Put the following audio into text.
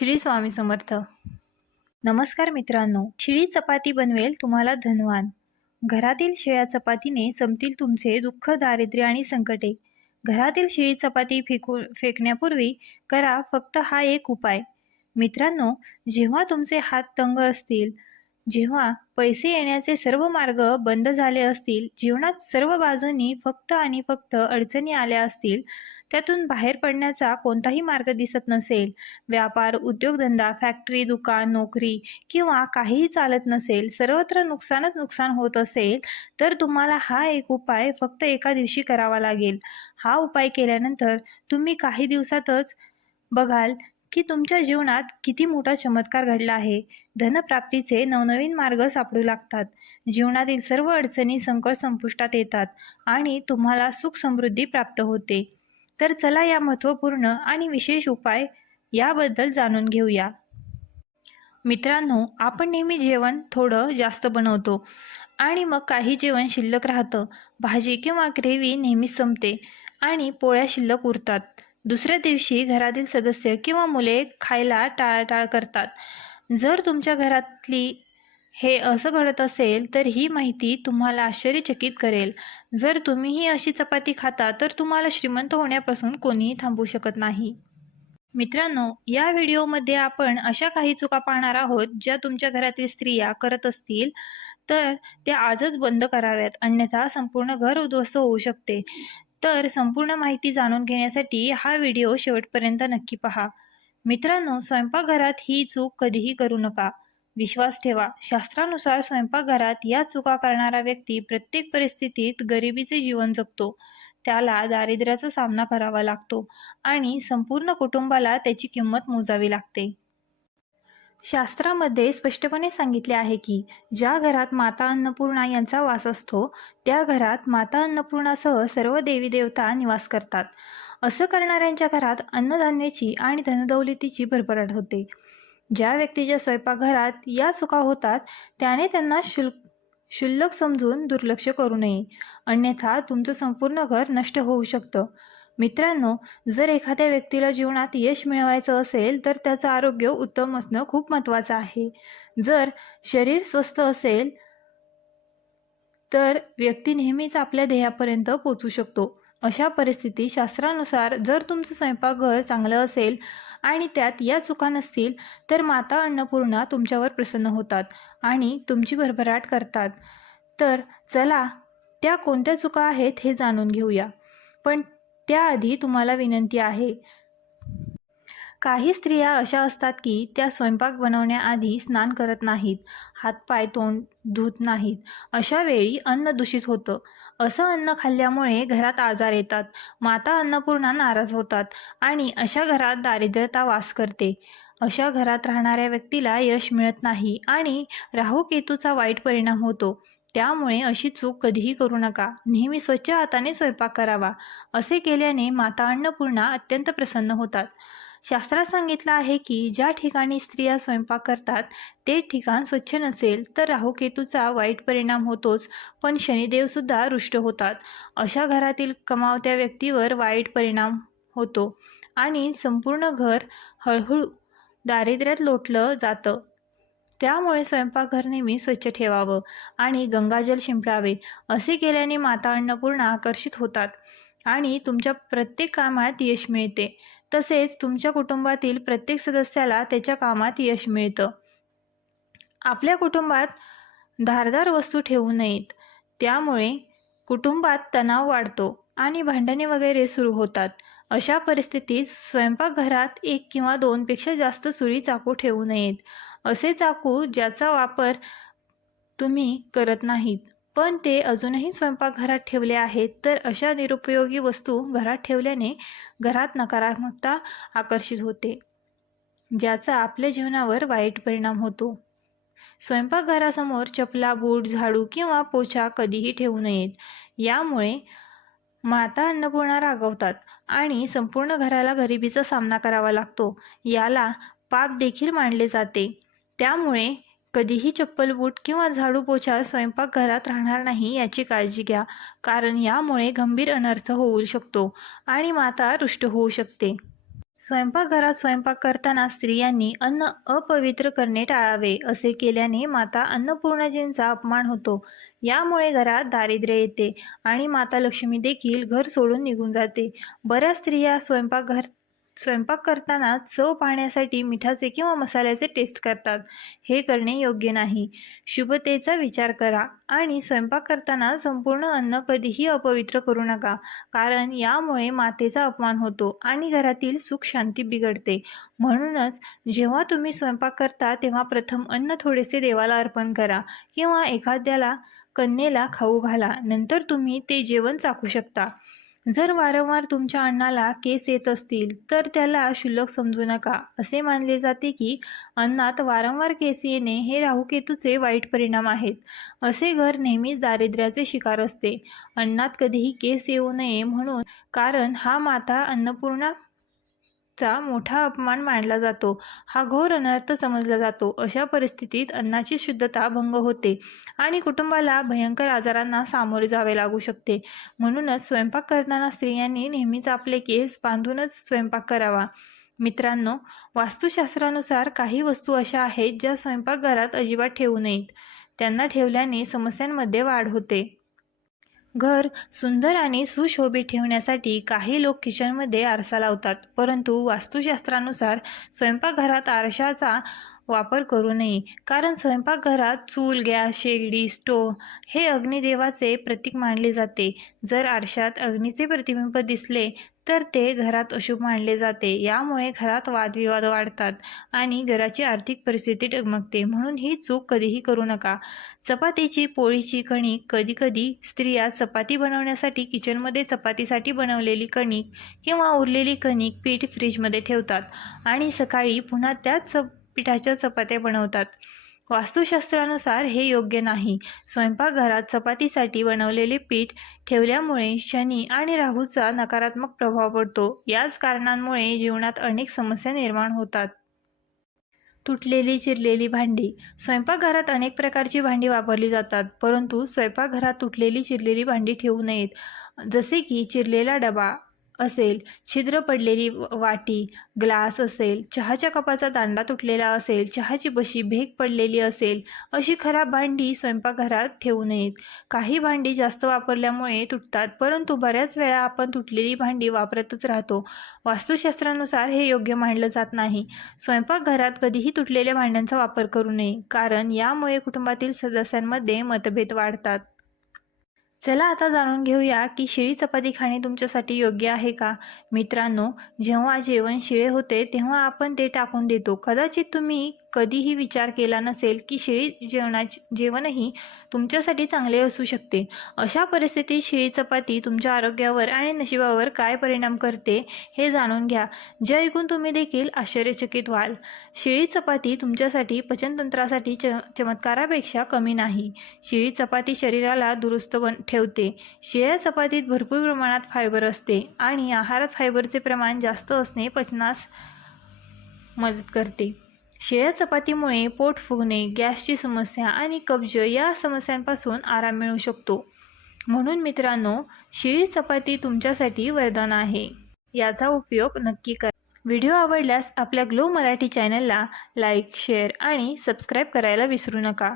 श्री स्वामी समर्थ. नमस्कार मित्रांनो शिळी चपाती बनवेल तुम्हाला धनवान. घरातील शिळ्या चपातीने संपतील तुमचे दुःख दारिद्र्य आणि संकटे. घरातील शिळी चपाती फेकू फेकण्यापूर्वी करा फक्त हा एक उपाय. मित्रांनो जेव्हा तुमचे हात तंग असतील जेव्हा पैसे येण्याचे सर्व मार्ग बंद झाले असतील जीवनात सर्व बाजूंनी फक्त आणि फक्त अडचणी आल्या असतील त्यातून बाहेर पडण्याचा कोणताही मार्ग दिसत नसेल व्यापार उद्योगधंदा फॅक्टरी दुकान नोकरी किंवा काहीही चालत नसेल सर्वत्र नुकसानच नुकसान होत असेल तर तुम्हाला हा एक उपाय फक्त एका दिवशी करावा लागेल. हा उपाय केल्यानंतर तुम्ही काही दिवसातच बघाल की तुमच्या जीवनात किती मोठा चमत्कार घडला आहे. धनप्राप्तीचे नवनवीन मार्ग सापडू लागतात. जीवनातील सर्व अडचणी संकट संपुष्टात येतात आणि तुम्हाला सुख समृद्धी प्राप्त होते. तर चला या महत्त्वपूर्ण आणि विशेष उपाय याबद्दल जाणून घेऊया. मित्रांनो आपण नेहमी जेवण थोडं जास्त बनवतो आणि मग काही जेवण शिल्लक राहतं. भाजी किंवा ग्रेव्ही नेहमीच संपते आणि पोळ्या शिल्लक उरतात. दुसऱ्या दिवशी घरातील सदस्य किंवा मुले खायला टाळाटाळ करतात. जर तुमच्या घरातली हे असं घडत असेल तर ही माहिती तुम्हाला आश्चर्यचकित करेल. जर तुम्हीही अशी चपाती खाता तर तुम्हाला श्रीमंत होण्यापासून कोणीही थांबू शकत नाही. मित्रांनो या व्हिडिओमध्ये आपण अशा काही चुका पाहणार आहोत ज्या तुमच्या घरातील स्त्रिया करत असतील तर त्या आजच बंद कराव्यात. अन्यथा संपूर्ण घर उद्ध्वस्त होऊ शकते. तर संपूर्ण माहिती जाणून घेण्यासाठी हा व्हिडिओ शेवटपर्यंत नक्की पहा. मित्रांनो स्वयंपाकघरात ही चूक कधीही करू नका. विश्वास ठेवा. शास्त्रानुसार स्वयंपाकघरात या चुका करणारा व्यक्ती प्रत्येक परिस्थितीत गरिबीचे जीवन जगतो. त्याला दारिद्र्याचा सामना करावा लागतो आणि संपूर्ण कुटुंबाला त्याची किंमत मोजावी लागते. शास्त्रामध्ये स्पष्टपणे सांगितले आहे की ज्या घरात माता अन्नपूर्णा यांचा वास असतो त्या घरात माता अन्नपूर्णासह सर्व देवी देवता निवास करतात. असं करणाऱ्यांच्या घरात अन्नधान्याची आणि धनदौलतीची भरभराट होते. ज्या व्यक्तीच्या स्वयंपाकघरात या चुका होतात त्याने त्यांना शुल्क शुल्लक समजून दुर्लक्ष करू नये. अन्यथा तुमचं संपूर्ण घर नष्ट होऊ शकतं. मित्रांनो जर एखाद्या व्यक्तीला जीवनात यश मिळवायचं असेल तर त्याचं आरोग्य उत्तम असणं खूप महत्त्वाचं आहे. जर शरीर स्वस्थ असेल तर व्यक्ती नेहमीच आपल्या ध्येयापर्यंत पोचू शकतो. अशा परिस्थितीत शास्त्रानुसार जर तुमचं स्वयंपाकघर चांगलं असेल आणि त्यात या चुका नसतील तर माता अन्नपूर्णा तुमच्यावर प्रसन्न होतात आणि तुमची भरभराट करतात. तर चला त्या कोणत्या चुका आहेत हे जाणून घेऊया. पण त्याआधी तुम्हाला विनंती आहे काही स्त्रिया अशा असतात की त्या स्वयंपाक बनवण्याआधी स्नान करत नाहीत हातपाय तोंड धुत नाहीत. अशा वेळी अन्न दूषित होतं. असं अन्न खाल्ल्यामुळे घरात आजार येतात माता अन्नपूर्णा नाराज होतात आणि अशा घरात दारिद्र्यता वास करते. अशा घरात राहणाऱ्या व्यक्तीला यश मिळत नाही आणि राहू केतूचा वाईट परिणाम होतो. त्यामुळे अशी चूक कधीही करू नका. नेहमी स्वच्छ हाताने स्वयंपाक करावा. असे केल्याने माता अन्नपूर्णा अत्यंत प्रसन्न होतात. शास्त्रात सांगितलं आहे की ज्या ठिकाणी स्त्रिया स्वयंपाक करतात ते ठिकाण स्वच्छ नसेल तर राहुकेतूचा वाईट परिणाम होतोच पण शनिदेवसुद्धा रुष्ट होतात. अशा घरातील कमावत्या व्यक्तीवर वाईट परिणाम होतो आणि संपूर्ण घर हळूहळू दारिद्र्यात लोटलं जातं. त्यामुळे स्वयंपाकघर नेहमी स्वच्छ ठेवावं आणि गंगाजल शिंपडावे असे केल्याने माता अन्नपूर्णा आकर्षित होतात आणि तुमच्या प्रत्येक कामात यश मिळते. तसेच तुमच्या कुटुंबातील प्रत्येक सदस्याला त्याच्या कामात यश मिळतं. आपल्या कुटुंबात धारदार वस्तू ठेवू नयेत. त्यामुळे कुटुंबात तणाव वाढतो आणि भांडणे वगैरे सुरू होतात. अशा परिस्थितीत स्वयंपाकघरात एक किंवा दोनपेक्षा जास्त सुरी चाकू ठेवू नयेत. असे चाकू ज्याचा वापर तुम्ही करत नाहीत. पण ते अजूनही स्वयंपाकघरात ठेवले आहेत. तर अशा निरुपयोगी वस्तू घरात ठेवल्याने घरात नकारात्मकता आकर्षित होते ज्याचा आपल्या जीवनावर वाईट परिणाम होतो. स्वयंपाकघरासमोर चपला बूट झाडू किंवा पोछा कधीही ठेवू नयेत. यामुळे माता अन्नपूर्णा रागवतात आणि संपूर्ण घराला गरिबीचा सामना करावा लागतो. याला पाप देखील मानले जाते. त्यामुळे कधीही चप्पल बूट किंवा झाडू पोछा स्वयंपाकघरात राहणार नाही याची काळजी घ्या कारण यामुळे गंभीर अनर्थ होऊ शकतो आणि माता रुष्ट होऊ शकते. स्वयंपाकघरात स्वयंपाक करताना स्त्रियांनी अन्न अपवित्र करणे टाळावे असे केल्याने माता अन्नपूर्णाजींचा अपमान होतो. यामुळे घरात दारिद्र्य येते आणि माता लक्ष्मी देखील घर सोडून निघून जाते. बऱ्याच स्त्रिया स्वयंपाकघर स्वयंपाक करताना चव पाहण्यासाठी मिठाचे किंवा मसाल्याचे टेस्ट करतात. हे करणे योग्य नाही. शुभतेचा विचार करा आणि स्वयंपाक करताना संपूर्ण अन्न कधीही अपवित्र करू नका कारण यामुळे मातेचा अपमान होतो आणि घरातील सुख शांती बिघडते. म्हणूनच जेव्हा तुम्ही स्वयंपाक करता तेव्हा प्रथम अन्न थोडेसे देवाला अर्पण करा किंवा एखाद्याला कन्येला खाऊ घाला. नंतर तुम्ही ते जेवण चाखू शकता. जर वारंवार तुमच्या अन्नाला केस येत असतील तर त्याला शुल्लक समजू नका. असे मानले जाते की अन्नात वारंवार केस येणे हे राहुकेतूचे वाईट परिणाम आहेत. असे घर नेहमीच दारिद्र्याचे शिकार असते. अन्नात कधीही केस येऊ नये म्हणून कारण हा माता अन्नपूर्णा चा मोठा अपमान मानला जातो. हा घोर अनर्थ समजला जातो. अशा परिस्थितीत अन्नाची शुद्धता भंग होते आणि कुटुंबाला भयंकर आजारांना सामोरे जावे लागू शकते. म्हणूनच स्वयंपाक करताना स्त्रियांनी नेहमीच आपले केस बांधूनच स्वयंपाक करावा. मित्रांनो वास्तुशास्त्रानुसार काही वस्तू अशा आहेत ज्या स्वयंपाकघरात अजिबात ठेवू नयेत. त्यांना ठेवल्याने समस्यांमध्ये वाढ होते. घर सुंदर आणि सुशोभित ठेवण्यासाठी काही लोक किचनमध्ये आरसा लावतात. परंतु वास्तुशास्त्रानुसार स्वयंपाकघरात आरशाचा वापर करू नये. कारण स्वयंपाकघरात चूल गॅस शेगडी स्टोव हे अग्निदेवाचे प्रतीक मानले जाते. जर आरशात अग्नीचे प्रतिबिंब दिसले तर ते घरात अशुभ मानले जाते. यामुळे घरात वादविवाद वाढतात आणि घराची आर्थिक परिस्थिती डगमगते. म्हणून ही चूक कधीही करू नका. चपातीची पोळीची कणिक कधीकधी स्त्रिया चपाती बनवण्यासाठी किचनमध्ये चपातीसाठी बनवलेली कणिक किंवा उरलेली कणिक पीठ फ्रीजमध्ये ठेवतात आणि सकाळी पुन्हा त्याच चप पिठाच्या चपात्या बनवतात. वास्तुशास्त्रानुसार हे योग्य नाही. स्वयंपाकघरात चपातीसाठी बनवलेले पीठ ठेवल्यामुळे शनी आणि राहूचा नकारात्मक प्रभाव पडतो. याच कारणांमुळे जीवनात अनेक समस्या निर्माण होतात. तुटलेली चिरलेली भांडी. स्वयंपाकघरात अनेक प्रकारची भांडी वापरली जातात परंतु स्वयंपाकघरात तुटलेली चिरलेली भांडी ठेवू नयेत. जसे की चिरलेला डबा असेल छिद्र पडलेली वाटी ग्लास असेल चहाच्या कपाचा दांडा तुटलेला असेल चहाची बशी भेग पडलेली असेल अशी खराब भांडी स्वयंपाकघरात ठेवू नयेत. काही भांडी जास्त वापरल्यामुळे तुटतात परंतु बऱ्याच वेळा आपण तुटलेली भांडी वापरतच राहतो. वास्तुशास्त्रानुसार हे योग्य मानलं जात नाही. स्वयंपाकघरात कधीही तुटलेल्या भांड्यांचा वापर करू नये कारण यामुळे कुटुंबातील सदस्यांमध्ये मतभेद वाढतात. चला आता जाणून घेऊया की शिळी चपाती खाणे तुमच्यासाठी योग्य आहे का? मित्रांनो जेव्हा जेवण शिळे होते तेव्हा आपण ते टाकून देतो. कदाचित तुम्ही कधीही विचार केला नसेल की शेळी जेवणाची जेवणही तुमच्यासाठी चांगले असू शकते. अशा परिस्थितीत शेळी चपाती तुमच्या आरोग्यावर आणि नशिबावर काय परिणाम करते हे जाणून घ्या. जे ऐकून तुम्ही देखील आश्चर्यचकित व्हाल. शेळी चपाती तुमच्यासाठी पचनतंत्रासाठी च चमत्कारापेक्षा कमी नाही. शेळी चपाती शरीराला दुरुस्त बन ठेवते. शेळ्या चपातीत भरपूर प्रमाणात फायबर असते आणि आहारात फायबरचे प्रमाण जास्त असणे पचनास मदत करते. शिळ्या चपातीमुळे पोट फुगणे गॅसची समस्या आणि कब्ज या समस्यांपासून आराम मिळू शकतो. म्हणून मित्रांनो शिळी चपाती तुमच्यासाठी वरदान आहे. याचा उपयोग नक्की करा. व्हिडिओ आवडल्यास आपल्या ग्लो मराठी चॅनलला लाईक शेअर आणि सबस्क्राईब करायला विसरू नका.